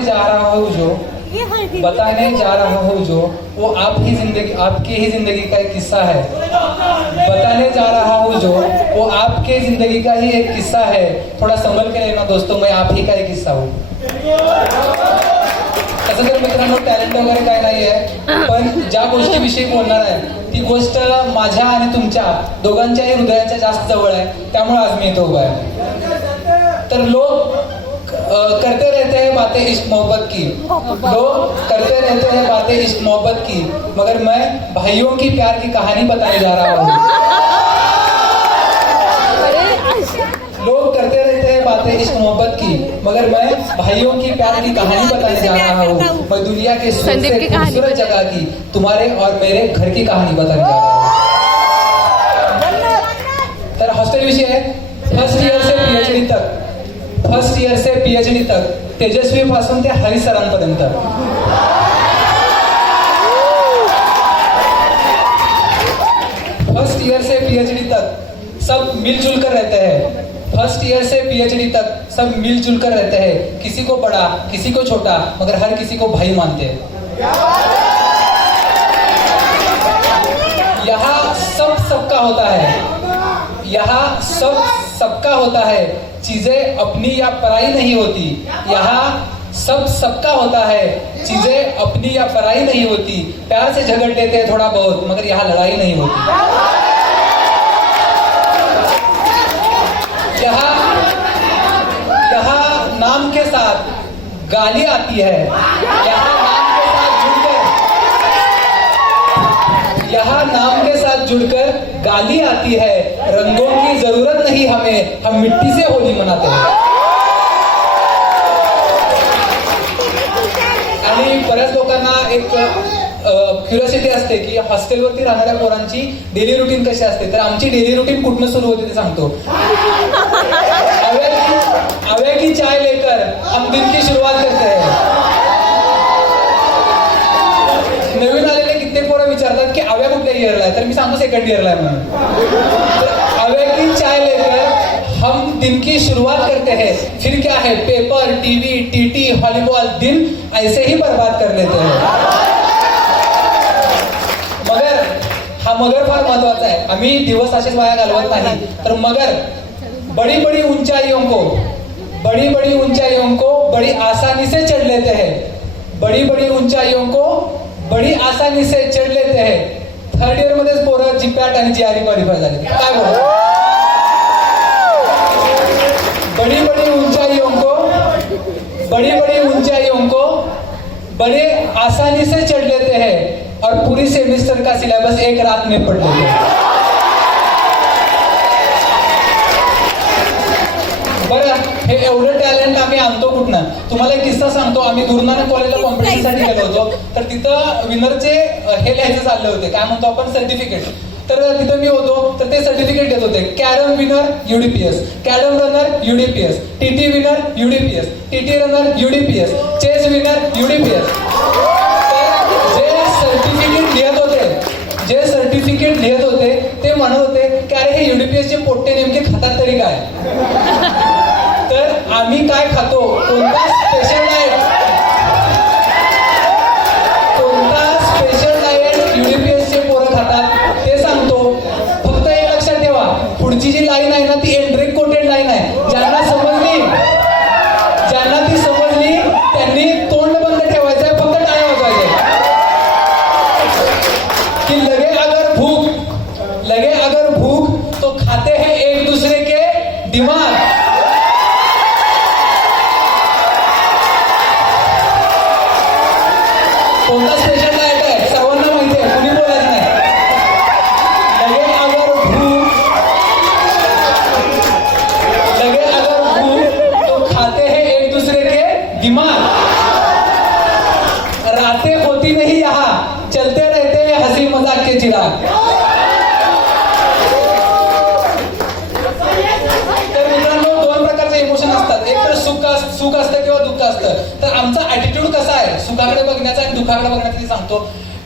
जा रहा हूँ जो बताने जा रहा हूँ जो वो आपकी ही जिंदगी का एक किस्सा है। बताने जा रहा हूँ जो वो आपके जिंदगी का ही एक किस्सा है। थोडा संभल के लेना दोस्तों, मैं आप ही का एक किस्सा हूँ। तसं तर मित्रांनो टॅलेंट वगैरे काय नाही आहे, पण ज्या गोष्टीविषयी बोलणार आहे ती गोष्ट माझ्या आणि तुमच्या दोघांच्याही हृदयाच्या जास्त जवळ आहे, त्यामुळे आज मी इथं उभा आहे। तर लोग करते रहते हैं बातें इश्क मोहब्बत की, लोग करते रहते हैं बातें इश्क मोहब्बत की, मगर मैं भाइयों की प्यार की कहानी बताने जा रहा हूँ। लोग करते रहते हैं बातें इश्क मोहब्बत की, मगर मैं भाइयों की प्यार की कहानी बताने जा रहा हूँ। मैं दुनिया के सबसे खूबसूरत जगह की, तुम्हारे और मेरे घर की कहानी बताने जा रहा हूँ। तर हॉस्टेल विषय है फर्स्ट ईयर से पीएचडी तक, फर्स्ट ईयर से पीएचडी तक, तेजस्वी पासून ते हरी सरांपर्यंत। फर्स्ट ईयर से पीएचडी तक सब मिलजुल कर रहते हैं। फर्स्ट ईयर से पीएचडी तक सब मिलजुल कर रहते हैं। किसी को बड़ा किसी को छोटा, मगर हर किसी को भाई मानते हैं। यहाँ सब सबका होता है, यहाँ सब सबका होता है। चीजें अपनी या पराई नहीं होती। यहाँ सब सबका होता है, चीजें अपनी या पराई नहीं होती। प्यार से झगड़ लेते हैं थोड़ा बहुत, मगर यहाँ लड़ाई नहीं होती। यहाँ नाम के साथ गाली आती है। यहाँ नाम के साथ जुड़कर गाली आती है। रंगों की जरूरत नहीं हमें, हम मिट्टी से होली मनाते हैं। आणि बऱ्याच लोकांना एक क्युरियोसिटी असते की हॉस्टेलवरती राहणाऱ्या पोरांची डेली रुटीन कशी असते। तर आमची डेली रुटीन कुठनं सुरू होते ते सांगतो। अवे की चाय लेकर हम दिन की शुरुआत करते हैं। नवीन आलेले कित्येक पोरं विचारतात की अव्या कुठल्या इयरला आहे, तर मी सांगतो सेकंड इयरला आहे म्हणून। अवे की चाय लेकर हम दिन की शुरुआत करते हैं, फिर क्या है पेपर, टीवी, टीटी, हॉलीबॉल, दिन ऐसे ही बर्बाद कर लेते हैं। मगर फार महत्वाचा है, आम्ही दिवस असेच वाया घालवत नाही। तर मगर बड़ी बड़ी ऊंचाइयों को बड़ी आसानी से चढ़ लेते हैं। बड़ी बड़ी ऊंचाइयों को बड़ी आसानी से चढ़ लेते हैं। थर्ड इयर मध्येच पोरं जीपॅट आणि जीआरई क्वालिफाय झाले। काय बोलतो? बड़ी बड़ी ऊंचाइयों को बड़े आसानी से चढ़ लेते हैं और पूरी सेमेस्टर का सिलेबस एक रात में पढ़ लेते हैं। बरं, हे एवढं टॅलेंट आम्ही आणतो कुठनं? तुम्हाला एक किस्सा सांगतो। आम्ही गुरुनानक कॉलेजला कॉम्पिटिशनसाठी गेलो होतो, तर तिथं विनरचे हे लिहायचे चालले होते, काय म्हणतो आपण, सर्टिफिकेट। तर तिथं मी होतो, तर ते सर्टिफिकेट देत होते। Carrom winner UDPS, carrom runner UDPS, TT winner UDPS, TT runner UDPS, chess winner UDPS. जे सर्टिफिकेट लिहित होते ते म्हणत होते की अरे हे यूडीपीएसचे पोट्टे नेमके खातात तरी काय? तर आम्ही काय खातो, कोणता स्पेशल डाएट यूडीपीएसचे पोरं खातात ते सांगतो। फक्त एक लक्षात ठेवा, पुढची जी लाईन आहे ना ती एंड्रिक कोटेड लाईन आहे। ज्यांना ती समजली त्यांनी तोंड बंद ठेवायचंय, फक्त टाळ्या वाजवायच्या। कि लगे अगर भूख तो खाते हैं एक दूसरे के दिमाग। कोणता स्पेशल डाएट आहे सर्वांना माहिती आहे, कुणी बोलायचं नाही। लगे अगर भूख तो खाते हैं एक दूसरे के दिमाग। रातें होती नहीं यहाँ, चलते रहते हैं हंसी मजाक के चिराग। सुख असतं किंवा दुःख असतं। तर आमचा ॲटिट्यूड कसा आहे सुखाकडे बघण्याचा आणि दुःखाकडे बघण्याचा, सांगतो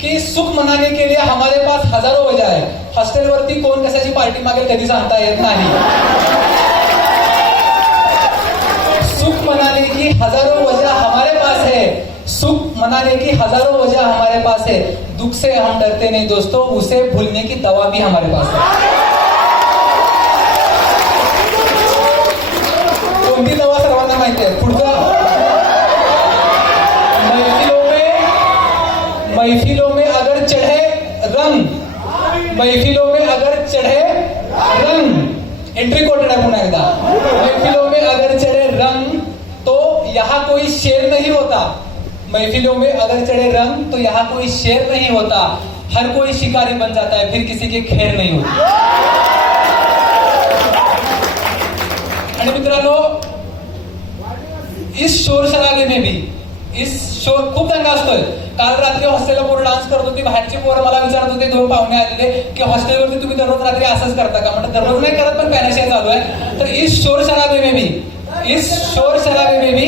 की सुख मनाने के लिए हमारे पास हजारों वजह है। हॉस्टेलवरती कोण कशाची पार्टी मागेल कधी सांगता येत नाही। सुख मनाने की हजारों वजह हमारे पास मनाने की हजारों वजह हमारे पास है, दुख से हम डरते नहीं दोस्तों, उसे भूलने की दवा भी हमारे पास है. कोणती दवा सर्वांना माहिती आहे. पुढचं, महफिलों में अगर चढ़े रंग, महफिलों में अगर चढ़े रंग, एंट्री कोटेड है पुन्हा एकदा. महफिलों में अगर चढ़े रंग तो यहाँ कोई शेर नहीं होता. महफिलों में अगर चढ़े रंग तो यहाँ कोई शेर नहीं होता. हर कोई शिकारी बन जाता है, फिर किसी की खैर नहीं होती. आणि मित्रांनो, इस शोर शराबे में भी, इस शोर खूप दंगा असतोय. काल रात्री हॉस्टेलला पोरं डान्स करत होती. बाहेरची पोरं मला विचारत होते, 2 पाहुणे आलेले, की हॉस्टेलवरती तुम्ही दररोज रात्री असंच करता का? म्हटलं दररोज नाही करत, पण पॅनाशिया चालू आहे. तर इस शोर शराबे में भी, इस शोर शराबे में भी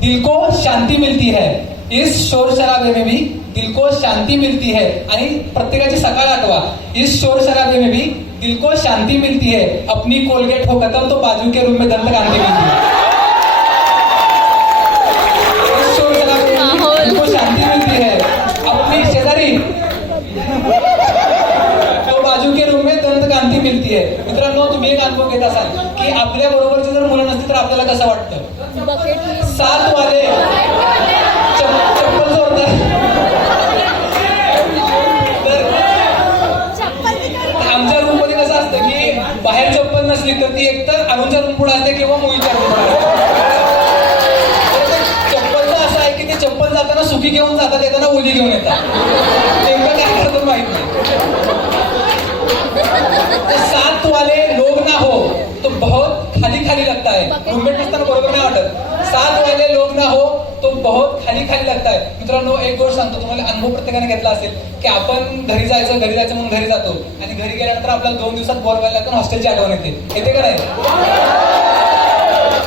दिल को शांती मिलती है. इस शोर शराबे में भी दिल को शांती मिलती है. आणि प्रत्येकाची सकाळ आठवा. इस शोर शराबे में भी दिल को शांती मिलती है. अपनी कोलगेट हो खत्म तो बाजू के रूम में दंत कांति मिलती है. शांती मिलती है. अपनी शेजारी तो बाजू के रूम में दंत कांती मिलती है. मित्रांनो, तुम्ही एक अनुभव घेत असाल की आपल्या बरोबरची जर मुलं नसतील तर आपल्याला कसं वाटतं? 7 वाले चप्पल जोरदार. तर आमच्या रूम मध्ये कसं असतं की बाहेर चप्पल नसली तर ती एकतर अरुणच्या रूम पुढे असते किंवा मुलीच्या रूम पुढे असते. चप्पल जाताना सुकी घेऊन जातात, येताना ओली घेऊन येतात. नेमकं काय करतात माहित नाही. 7 वाले लोग ना हो तो बहुत खाली खाली लगता है. रूममेट नसताना बरोबर नाही वाटत. 7 वाले लोग ना हो तो बहुत खाली खाली लगता है. मित्रांनो, एक गोष्ट सांगतो तुम्हाला, अनुभव प्रत्येकाने घेतला असेल की आपण घरी जायचं म्हणून घरी जातो आणि घरी गेल्यानंतर आपल्याला 2 दिवसात बोर व्हायला लागतं, हॉस्टेलची आठवण येते का नाही?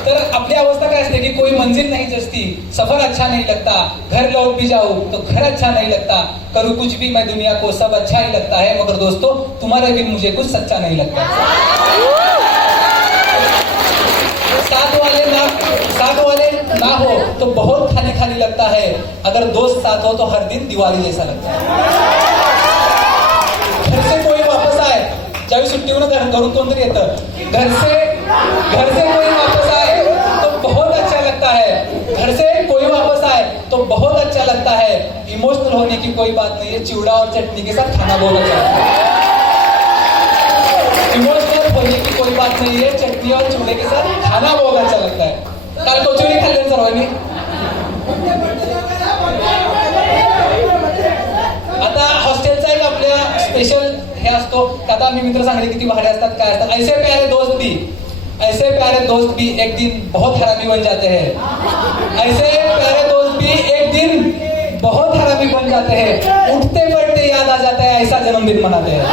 तर आपली अवस्था काय असते की कोई मंजिल नहीं जचती, सफर अच्छा नहीं लगता, घर लौट भी जाऊं तो घर अच्छा नहीं लगता, करूं कुछ भी मैं दुनिया को सब अच्छा ही लगता है, मगर दोस्तों तुम्हारे बिन मुझे कुछ सच्चा नहीं लगता. 7 वाले ना हो तो बहुत खाली खाली लगता है, अगर दोस्त साथ हो तो हर दिन दिवाली जैसा लगता है. घर से कोई वापस आए, ज्यावेळी सुट्टीवर घरून कोणतरी येतं, घर से कोई वापस आए तो बहुत अच्छा लगता है. घर से कोई वापस आए तो बहुत अच्छा लगता है. इमोशनल होने की कोई बात नहीं है, चिवड़ा और चटनी के साथ खाना बहुत अच्छा लगता है. इमोशनल होने की कोई बात नहीं है, चटनी और चिवड़े के साथ खाना बहुत अच्छा लगता है. काल कचोरी खाल्ली सर्वांनी. आता हॉस्टेलचा एक आपल्या स्पेशल हे असतो, आता मी मित्र सांगले किती भाडे असतात, काय असतात. ऐसे प्यारे दोस्त भी एक दिन बहुत हरामी बन जाते हैं. ऐसे प्यारे दोस्त भी एक दिन बहुत हरामी बन जाते हैं. उठते बैठते याद आ जाता है, ऐसा जन्मदिन मनाते हैं.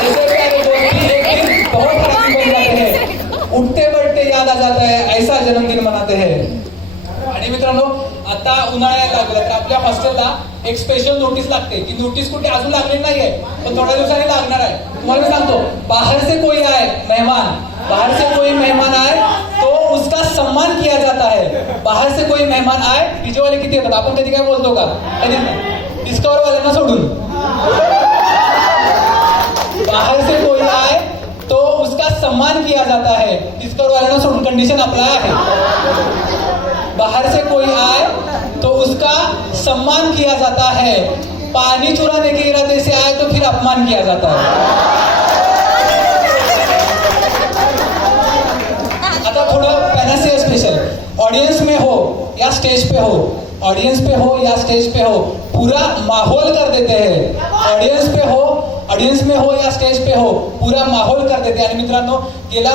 ऐसे प्यारे दोस्त भी एक दिन बहुत हरामी बन जाते हैं. उठते बैठते याद आ जाता है, ऐसा जन्मदिन मनाते हैं. आणि मित्रांनो, आता उन्हाळ्यात लागला तर आपल्या हॉस्टेलला एक स्पेशल नोटीस लागते. ती नोटीस कुठे अजून लागलेली नाहीये, पण थोड्या दिवसांनी लागणार आहे. तुम्हाला मी सांगतो, बाहर से कोई आए मेहमान आए तो उसका सम्मान किया जाता है. बाहर से कोई मेहमान आए, डीजे वाले किती येतात, आपण कधी काय बोलतो का? कधी डिस्कवर वाल्यांना सोडून. बाहर से कोई आए तो उसका सम्मान किया जाता है. डिस्कवर वाल्यांना सोडून कंडिशन आपला आहे. बाहर से कोई आए तो उसका सम्मान किया जाता है. पानी चुराने के इरादे से आए तो फिर अपमान किया जाता है. आता थोड़ा पैनासिया स्पेशल. ऑडियंस में हो या स्टेज पे हो, ऑडियंस पे हो या स्टेज पे हो, पूरा माहौल कर देते हैं. ऑडियंस में हो या स्टेज पे हो, पूरा माहौल कर देते हैं. आणि मित्रांनो, गेला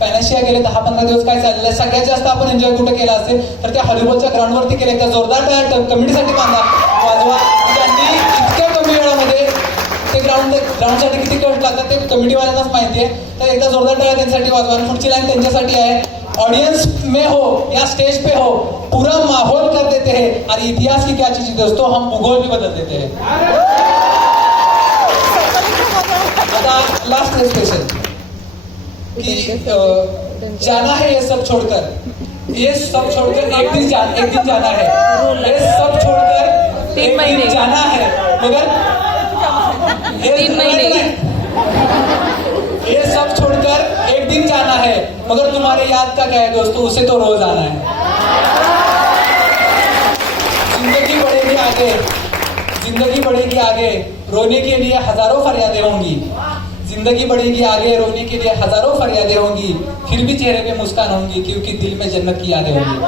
पॅनाशिया गेले 10-15 दिवस काय चाललेलं आहे, सगळ्यात जास्त आपण एन्जॉय कुठे केला असेल तर त्या हॉलिबॉलच्या ग्राउंडवरती केले. त्या जोरदार टायर कमिटीसाठी बांधा, वाजवा. त्यांनी इतक्या कमी वेळामध्ये ते ग्राउंडसाठी किती कष्ट लागतात ते कमिटीवाल्यांनाच माहिती आहे. तर एकदा जोरदार टायर त्यांच्यासाठी वाजवा. आणि पुढची लाईन त्यांच्यासाठी आहे. ऑडियंस में हो या स्टेज पे हो, पूरा माहौल कर देते हैं. और इतिहास की क्या चीज है दोस्तों, हम भूगोल भी बदल देते हैं. आता लास्ट स्पेशल कि जाना है ये सब छोड़कर, ये सब छोड़कर एक दिन जाना है, ये सब छोड़कर एक दिन जाना है, मगर 3 महीने ये सब छोड़कर एक दिन जाना है, मगर तुम्हारे याद का क्या है दोस्तों, उसे तो रोज आना है। जिंदगी बढ़ेगी आगे, जिंदगी बढ़ेगी आगे, रोने के लिए हजारों फरियादें होंगी। जिंदगी बढ़ेगी आगे, रोने के लिए हजारों फरियादें होंगी, फिर भी चेहरे पे मुस्कान होंगी, क्योंकि दिल में जन्नत की यादें होंगी।